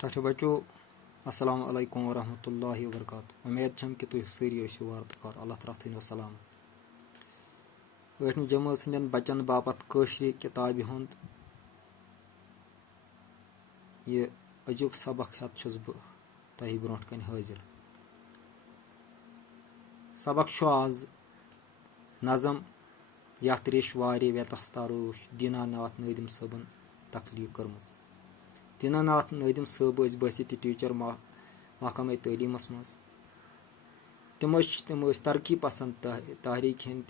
ठठो बच्चों अस्सलाम वालेकुम वरहमतुल्लाहि वबरकातुहू। उम्मीद छम कि तुम सारी ٲسِو वारतकार अल्लाह ताला थैनो सलाम। ٲٹھمہِ जमात सन्दन बच्चन बापत कٲशरि किताबि हुंद यह अजुक सबक हेत छुस बह तोह ब्रोंठ कन हाजिर। सबक छु आज नज़म यथ रेश वारे व्यतस्तारोश दीनानाथ नदीम सबन तखलीक कर्मुत। दीनानाथ नदीम सब बसित टीचर महकमे तलीमस मज। तम तरक्की पसंद तहरीक हंद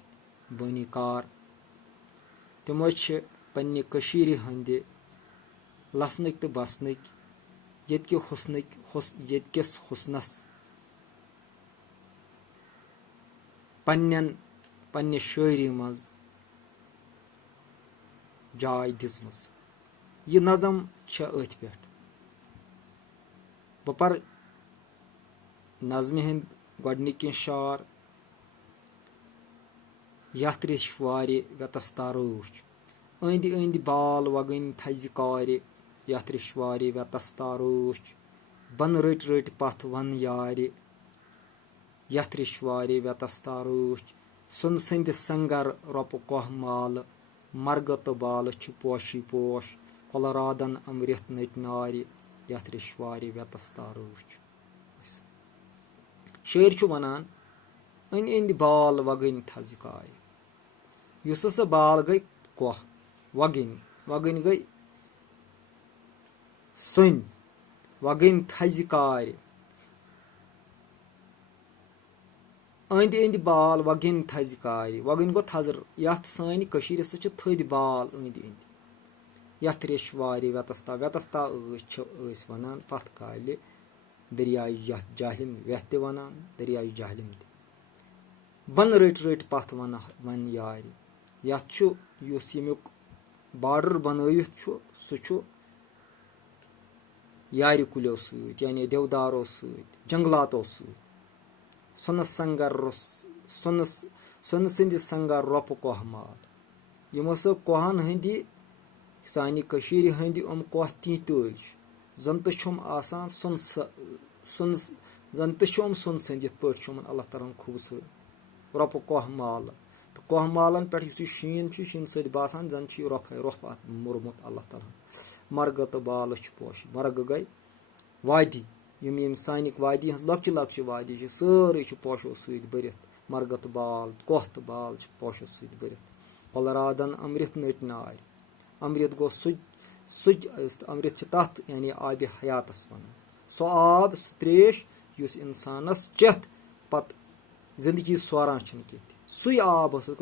बानी कार। तम पन्ने कशीर हंद लसनक तो बसनक यत्किस हुस्नस पन्ने शायरी मज जाय दिसमस। यह नज़म अथ पे बह पर नज़म हंद गोडनिक कह शार यथ रेश वारे व्यतस्तारोश अंद अंद बाल वगन थज कार यथ रेश वारे व्यतस्तारोश बन रट रट पथ वन यार यथ रेश वारे व्यतस्तारोश सुन संद संगर रोप कोह माल मर्ग तो बाल पोशी पोश कोलरादन अमृत नट नार यथ रेश वारे व्यतस्तारोश। शेर वनान अंद अंद बाल वगन थज कार युस हसा बाल गई कोह वगन गई सुन वगन थज कार अंद अंद बाल वगन थज कार वगन गो थजर यथ सान कशीर हसा थद बाल अंद अंद यथ रेश वारे व्यतस्ता व्यतस्ता वनान पथ काल दरियाई जहलिम व्यथ ते वनान दरियाई जहलिम ते बन रट रट पथ वन यार यथ यमुक बॉर्डर बनवित सह यार कुलो सत यानी देवदारो सत जंगलातो सत सुन संद संगर रोप कोह माल यमो सो कोहन हंद सानि कशीर हंद कोह तीतल जन तो आसान जन तो सुन संद यथ पे अल्लाह ताला खूबसूरत रोप कोह माल तो कोह मालन पे शीन सत बासान जन रोफ अत मुरमुत अल्लाह ताला मर्ग तो बाल पोश मर्ग गई वादी यम सानिक वादी हज लक्चि लक्चि वादी सारे पोशो सत भरत मर्ग तो बाल कोह तो बाल पोशो सत भरत कोलरादन अमृत नट नार अमृत गो अमृत तथ यानी आब हयातस वन सो आब सह त्रेश युस इंसानस चेथ पत जिंदगी सोरान कह सु आब हसा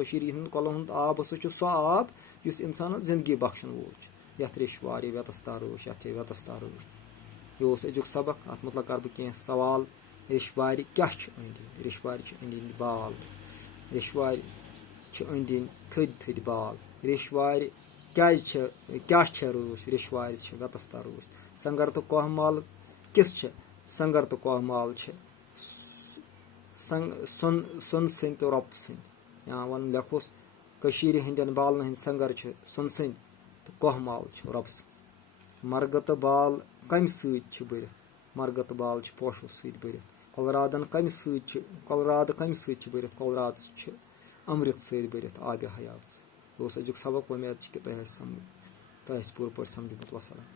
कलों हूं आब हसा सो आब युस इंसान जिंदगी बख्शन वोल यथ रेश वारे व्यतस्तारोश यथ व्यतस्तारोश। यह अजुक सबक अत मतलब कर बह कह सवाल रेश वारे क्या अंद रेश वारे अंद अंद बाल रेश वारे अंद अंद थद थद बाल रेश वारे क्या रोश रेश वारे व्यतस्तारोश संगर तो कोह माल किस संगर तो कोह माल सुन सद तो रोप सद या वन लेखोस कशीर हंदन बालन हंद संगर सुन सद तो कोह माल रोप सद मर्ग तो बाल कम सत भरत मर्ग तो बाल पोशो सत भरत कोलरादन कोलराद कम सत भरत कोलराद अमृत सत भरत आब हयात। यह अजुक सबक उम्मीद कि तुम पूर पे समझ वसलाम।